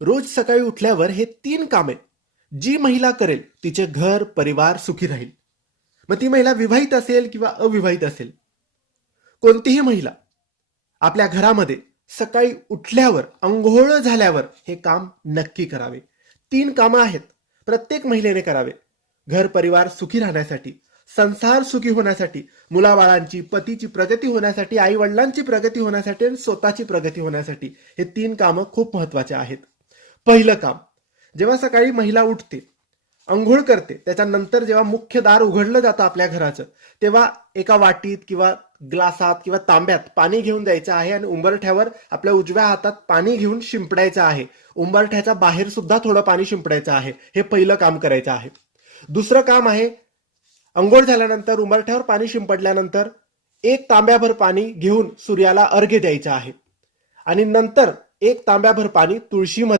रोज सकाळी उठल्यावर हे 3 कामे जी महिला करेल तिचे घर परिवार सुखी राहील. मग ती महिला विवाहित असेल किंवा अविवाहित असेल, कोणतीही महिला आपल्या घरामध्ये सकाळी उठल्यावर अंघोळ झाल्यावर हे काम नक्की करावे. 3 कामं आहेत, प्रत्येक महिलेने करावे. घर परिवार सुखी राहण्यासाठी, संसार सुखी होण्यासाठी, मुलाबाळांची पतीची प्रगती होण्यासाठी, आई वडिलांची प्रगती होण्यासाठी आणि स्वतःची प्रगती होण्यासाठी हे 3 कामं खूप महत्वाचे आहेत. पहिलं काम, जेव्हा सकाळी महिला उठते, अंघोळ करते, त्याच्यानंतर जेव्हा मुख्य दार उघडलं जातं आपल्या घराचं, तेव्हा एका वाटीत किंवा ग्लासात किंवा तांब्यात पाणी घेऊन जायचं आहे आणि उंबरठ्यावर आपल्या उजव्या हातात पाणी घेऊन शिंपडायचं आहे. उंबरठ्याच्या बाहेर सुद्धा थोडं पाणी शिंपडायचं आहे. हे पहिलं काम करायचं आहे. दुसरं काम आहे, अंघोळ झाल्यानंतर उंबरठ्यावर पाणी शिंपडल्यानंतर 1 तांब्याभर पाणी घेऊन सूर्याला अर्घ्य द्यायचं आहे आणि नंतर 1 तांब्याभर पाणी तुळशीमध्ये